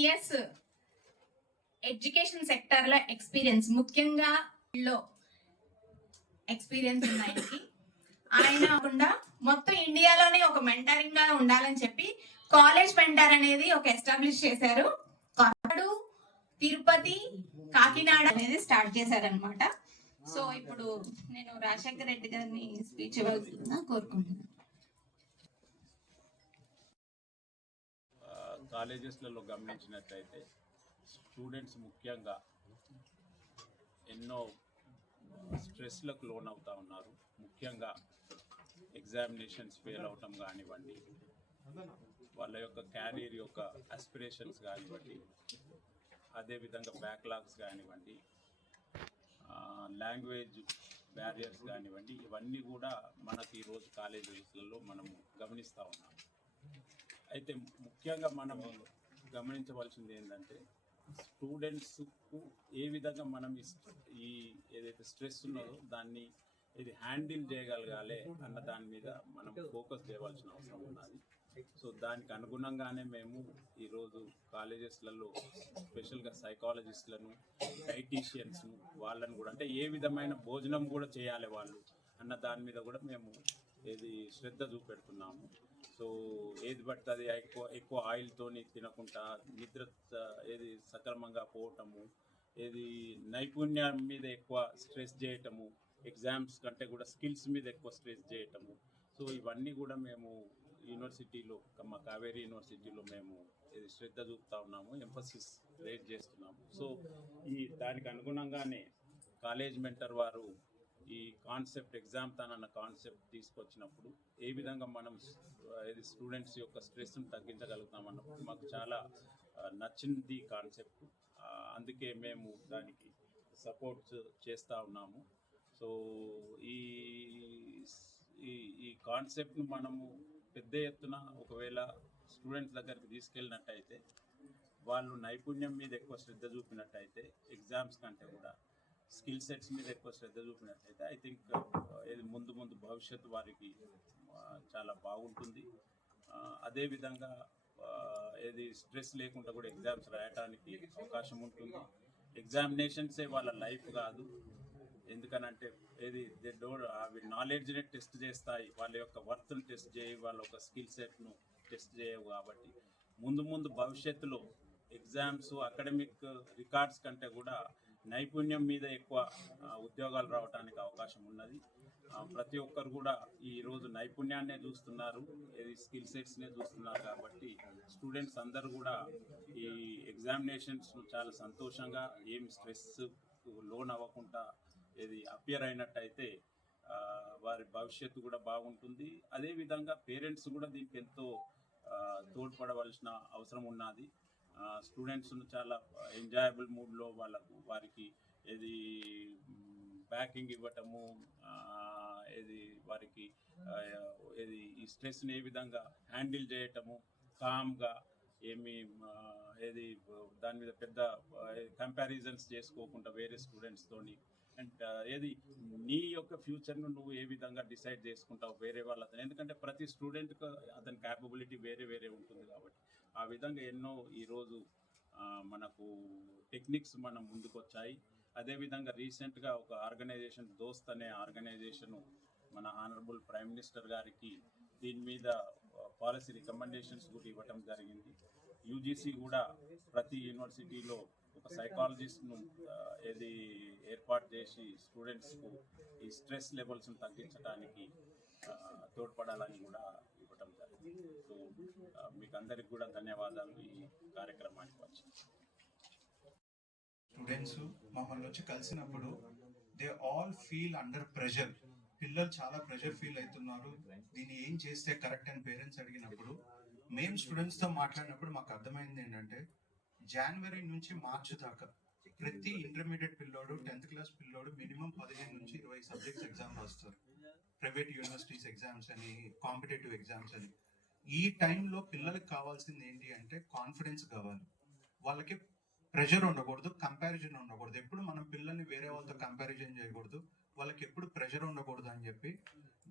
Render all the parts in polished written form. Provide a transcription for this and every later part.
Years education sector లో experience, ముఖ్యంగా లో ఎక్స్పీరియన్స్ ఉన్నాయని ఆయన కాకుండా మొత్తం ఇండియాలోనే ఒక మెంటరింగ్ గా ఉండాలని చెప్పి కాలేజ్ మెంటర్ అనేది ఒక ఎస్టాబ్లిష్ చేశారు. తిరుపతి, కాకినాడ అనేది స్టార్ట్ చేశారనమాట. సో ఇప్పుడు నేను రాజశేఖర్ రెడ్డి గారిని స్పీచ్ ఇవ్వాల్సిందిగా కోరుకుంటున్నాను. కాలేజెస్లలో గమనించినట్లయితే స్టూడెంట్స్ ముఖ్యంగా ఎన్నో స్ట్రెస్లకు లోన్ అవుతూ ఉన్నారు. ముఖ్యంగా ఎగ్జామినేషన్స్ ఫెయిల్ అవటం కానివ్వండి, వాళ్ళ యొక్క క్యారియర్ యొక్క ఆస్పిరేషన్స్ కానివ్వండి, అదేవిధంగా బ్యాక్లాగ్స్ కానివ్వండి, లాంగ్వేజ్ బ్యారియర్స్ కానివ్వండి, ఇవన్నీ కూడా మనకి ఈరోజు కాలేజెస్లలో మనము గమనిస్తూ ఉన్నాం. అయితే ముఖ్యంగా మనం గమనించవలసింది ఏంటంటే స్టూడెంట్స్కు ఏ విధంగా మనం ఈ ఏదైతే స్ట్రెస్ ఉన్నదో దాన్ని ఇది హ్యాండిల్ చేయగలగాలి అన్న దాని మీద మనం ఫోకస్ చేయవలసిన అవసరం ఉన్నది. సో దానికి అనుగుణంగానే మేము ఈరోజు కాలేజెస్లలో స్పెషల్గా సైకాలజిస్టులను, డైటీషియన్స్ను, వాళ్ళని కూడా అంటే ఏ విధమైన భోజనం కూడా చేయాలి వాళ్ళు అన్న దాని మీద కూడా మేము శ్రద్ధ చూపెడుతున్నాము. సో ఏది పడుతుంది ఎక్కువ ఆయిల్తోని తినకుండా, నిద్ర సక్రమంగా పోవటము, నైపుణ్యం మీద ఎక్కువ స్ట్రెస్ చేయటము, ఎగ్జామ్స్ కంటే కూడా స్కిల్స్ మీద ఎక్కువ స్ట్రెస్ చేయటము. సో ఇవన్నీ కూడా మేము యూనివర్సిటీలో, మా కావేరీ యూనివర్సిటీలో మేము శ్రద్ధ చూపుతా ఉన్నాము, ఎంఫసిస్ రేట్ చేస్తున్నాము. సో దానికి అనుగుణంగానే కాలేజ్ మెంటర్ వారు ఈ కాన్సెప్ట్ ఎగ్జామ్ తానన్న కాన్సెప్ట్ తీసుకొచ్చినప్పుడు ఏ విధంగా మనం స్టూడెంట్స్ యొక్క స్ట్రెస్ను తగ్గించగలుగుతామన్నప్పుడు మాకు చాలా నచ్చింది కాన్సెప్ట్. అందుకే మేము దానికి సపోర్ట్ చేస్తూ ఉన్నాము. సో ఈ కాన్సెప్ట్ను మనము పెద్ద ఎత్తున ఒకవేళ స్టూడెంట్స్ దగ్గరికి తీసుకెళ్ళినట్టయితే, వాళ్ళు నైపుణ్యం మీద ఎక్కువ శ్రద్ధ చూపినట్టయితే, ఎగ్జామ్స్ కంటే కూడా స్కిల్ సెట్స్ మీద ఎక్కువ శ్రద్ధ చూపినట్లయితే ఐ థింక్ ముందు భవిష్యత్తు వారికి చాలా బాగుంటుంది. అదేవిధంగా స్ట్రెస్ లేకుండా కూడా ఎగ్జామ్స్ రాయడానికి అవకాశం ఉంటుంది. ఎగ్జామినేషన్సే వాళ్ళ లైఫ్ కాదు, ఎందుకనంటే అవి నాలెడ్జ్ని టెస్ట్ చేస్తాయి, వాళ్ళ యొక్క వర్త్ను టెస్ట్ చేయి, వాళ్ళ యొక్క స్కిల్ సెట్ను టెస్ట్ చేయవు. కాబట్టి ముందు భవిష్యత్తులో ఎగ్జామ్స్, అకాడమిక్ రికార్డ్స్ కంటే కూడా నైపుణ్యం మీద ఎక్కువ ఉద్యోగాలు రావడానికి అవకాశం ఉన్నది. ప్రతి ఒక్కరు కూడా ఈరోజు నైపుణ్యాన్నే చూస్తున్నారు, స్కిల్ సెట్స్నే చూస్తున్నారు. కాబట్టి స్టూడెంట్స్ అందరూ కూడా ఈ ఎగ్జామినేషన్స్ను చాలా సంతోషంగా, ఏమి స్ట్రెస్ లోన్ అవ్వకుండా అపియర్ అయినట్టయితే వారి భవిష్యత్తు కూడా బాగుంటుంది. అదేవిధంగా పేరెంట్స్ కూడా దీనికి ఎంతో తోడ్పడవలసిన అవసరం ఉన్నది. స్టూడెంట్స్ను చాలా ఎంజాయబుల్ మూడ్లో వారికి బ్యాకింగ్ ఇవ్వటము, వారికి ఈ స్ట్రెస్ని ఏ విధంగా హ్యాండిల్ చేయటము, కామ్గా దాని మీద పెద్ద కంపారిజన్స్ చేసుకోకుండా వేరే స్టూడెంట్స్తోని, అండ్ నీ యొక్క ఫ్యూచర్ను నువ్వు ఏ విధంగా డిసైడ్ చేసుకుంటావు వేరే వాళ్ళతో, ఎందుకంటే ప్రతి స్టూడెంట్కి అతని క్యాపబిలిటీ వేరే ఉంటుంది. కాబట్టి ఆ విధంగా ఎన్నో ఈరోజు మనకు టెక్నిక్స్ మనం ముందుకు వచ్చాయి. అదేవిధంగా రీసెంట్గా ఒక ఆర్గనైజేషన్, దోస్త్ అనే ఆర్గనైజేషను మన ఆనరబుల్ ప్రైమ్ మినిస్టర్ గారికి దీని మీద పాలసీ రికమెండేషన్స్ కూడా ఇవ్వటం జరిగింది. యూజీసీ కూడా ప్రతి యూనివర్సిటీలో ఒక సైకాలజిస్ట్ను ఏర్పాటు చేసి స్టూడెంట్స్కు ఈ స్ట్రెస్ లెవెల్స్ను తగ్గించడానికి తోడ్పడాలని కూడా ఇవ్వటం జరిగింది. సో మీకు అందరికి కూడా ధన్యవాదాలు ఈ కార్యక్రమానికి వచ్చి. స్టూడెంట్స్ మమ్మల్ని వచ్చి కలిసినప్పుడు they all feel under pressure. పిల్లలు చాలా ప్రెషర్ ఫీల్ అవుతున్నారు, దీన్ని ఏం చేస్తే కరెక్ట్ అని పేరెంట్స్ అడిగినప్పుడు, మేము స్టూడెంట్స్తో మాట్లాడినప్పుడు మాకు అర్థమైంది ఏంటంటే, జనవరి నుంచి మార్చి దాకా ప్రతి ఇంటర్మీడియట్ పిల్లోడు, 10th క్లాస్ పిల్లోడు మినిమం 15 నుంచి 20 సబ్జెక్ట్స్ ఎగ్జామ్ రాస్తారు. ప్రైవేట్ యూనివర్సిటీస్ ఎగ్జామ్స్ అని, కాంపిటేటివ్ ఎగ్జామ్స్ అని. ఈ టైంలో పిల్లలకి కావాల్సింది ఏంటి అంటే కాన్ఫిడెన్స్ కావాలి. వాళ్ళకి ప్రెషర్ ఉండకూడదు, కంపారిజన్ ఉండకూడదు. ఎప్పుడు మనం పిల్లల్ని వేరే వాళ్ళతో కంపారిజన్ చేయకూడదు, వాళ్ళకి ఎప్పుడు ప్రెషర్ ఉండకూడదు అని చెప్పి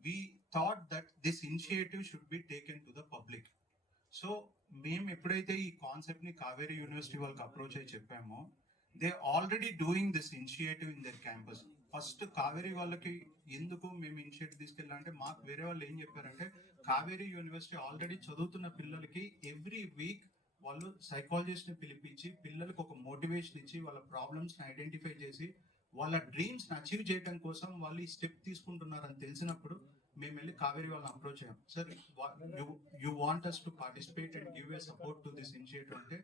we thought that this initiative should be taken to the public. So మేము ఎప్పుడైతే ఈ కాన్సెప్ట్ ని కావేరీ యూనివర్సిటీ వాళ్ళకి అప్రోచ్ అయ్యి చెప్పామో, they already doing this initiative in their campus. First Kaveri వాళ్ళకి ఎందుకు మేము ఇనిషియేటివ్ తీసుకెళ్ళాలంటే, మాకు వేరే వాళ్ళు ఏం చెప్పారంటే, కావేరీ యూనివర్సిటీ ఆల్రెడీ చదువుతున్న పిల్లలకి ఎవ్రీ వీక్ వాళ్ళు సైకాలజిస్ట్ ని పిలిపించి పిల్లలకు ఒక మోటివేషన్ ఇచ్చి వాళ్ళ ప్రాబ్లమ్స్ ని ఐడెంటిఫై చేసి వాళ్ళ డ్రీమ్స్ ని అచీవ్ చేయడం కోసం వాళ్ళు ఈ స్టెప్ తీసుకుంటున్నారని తెలిసినప్పుడు మేము వెళ్ళి కావేరీ వాళ్ళని అప్రోచ్ అయ్యాం. Sir, you want us to participate and give a support to this initiative అంటే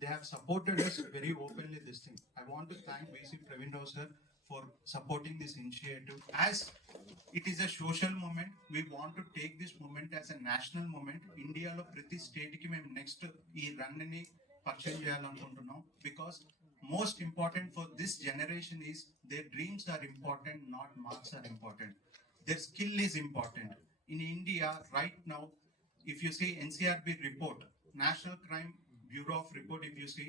they have supported us very openly this thing. I want to thank VC Praveen Rao sir for supporting this initiative. As it is a social movement, we want to take this movement as a national movement. ఇండియాలో ప్రతి state కి మేము next ఈ run ని purchase చేయాలనుకుంటున్నాం. Because most important for this generation is their dreams are important, not marks are important. Their skill is important. In India right now, if you see NCRB report, National Crime Bureau of report, if you see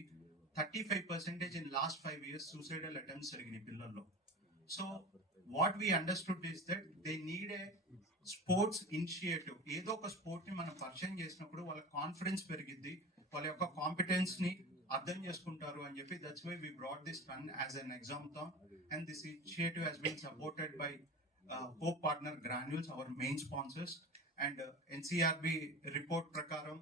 35% in last 5 years suicidal attempts జరిగినాయి పిల్లల్లో. So what we understood is that they need a sports initiative. ఏదో ఒక sport ని మనం పరిచయం చేసినప్పుడు వాళ్ళ confidence పెరిగిద్ది, వాళ్ళ యొక్క కాంపిటెన్స్ ని అర్థం చేసుకుంటారు అని చెప్పి that's why we brought this run as an example. And this initiative has been supported by co-partner Granules, our main sponsors. And NCRB report prakaram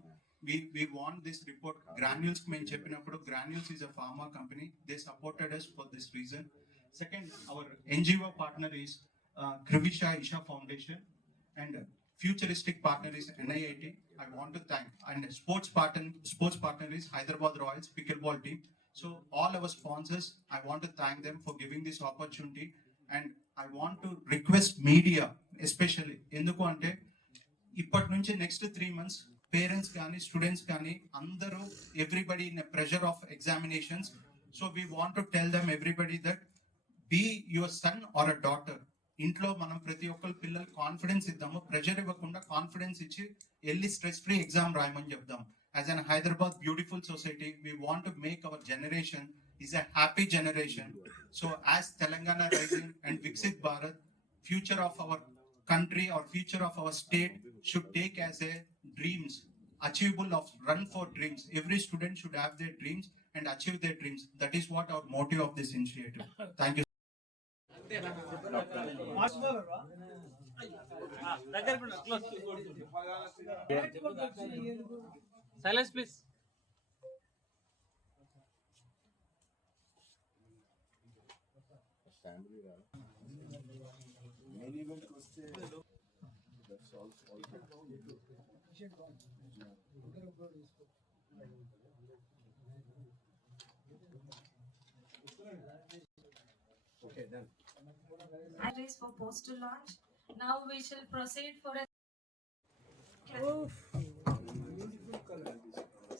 we want this report. Granules మేము చెప్పినప్పుడు, Granules is a pharma company, they supported us for this reason. Second, our NGO partner is Krivisha Isha Foundation, and futuristic partner is NIIT. I want to thank. And sports partner is Hyderabad Royals pickleball team. So all our sponsors, I want to thank them for giving this opportunity. And I want to request media especially, ఎందుకు అంటే ఇప్పటి నుంచి next 3 months parents కానీ students కానీ అందరూ everybody in pressure of examinations. So we want to tell them everybody that be your son or a daughter. ఇంట్లో మనం ప్రతి ఒక్కరు పిల్లలు కాన్ఫిడెన్స్ ఇద్దాము, ప్రెషర్ ఇవ్వకుండా కాన్ఫిడెన్స్ ఇచ్చి వెళ్ళి స్ట్రెస్ ఫ్రీ ఎగ్జామ్ రాయమని చెప్దాం. As an Hyderabad beautiful society, we want to make our generation is a happy generation. So as Telangana rising and Viksit Bharat, future of our country or future of our state should take as a dreams, achievable of run for dreams. Every student should have their dreams and achieve their dreams. That is what our motive of this initiative. Thank you. Silence please. Okay, done. Address for postal launch. Now we shall proceed for a.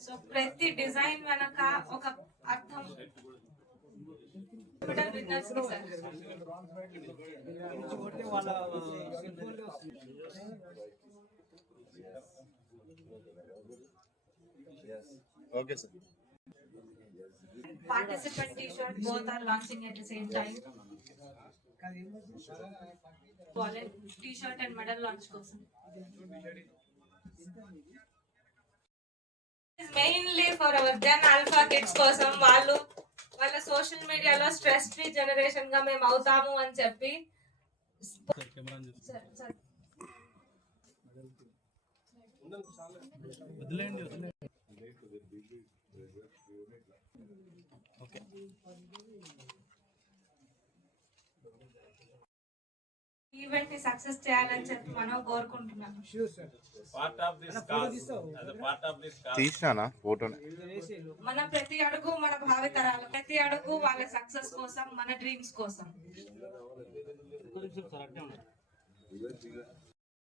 So ప్రతి design వెనక ఒక అర్థం. Winners కి sir. Okay, sir. Participant T-shirt both are launching at the same time. Wallet T-shirt and medal launch కోసం. Is mainly for our Gen Alpha kids కోసం. వాళ్ళు వాళ్ళ social మీడియాలో స్ట్రెస్ ఫ్రీ జనరేషన్ గా మేము అవుతాము అని చెప్పి ఈవెంట్ ని సక్సెస్ చేయాలని చెప్పి మనం కోరుకుంటున్నాము. Part of this cause, as a part of this cause, తీసినానా ఫోటోని? మన ప్రతి అడుగు మన భావితరాలు, ప్రతి అడుగు వాళ్ళ సక్సెస్ కోసం, మన డ్రీమ్స్ కోసం.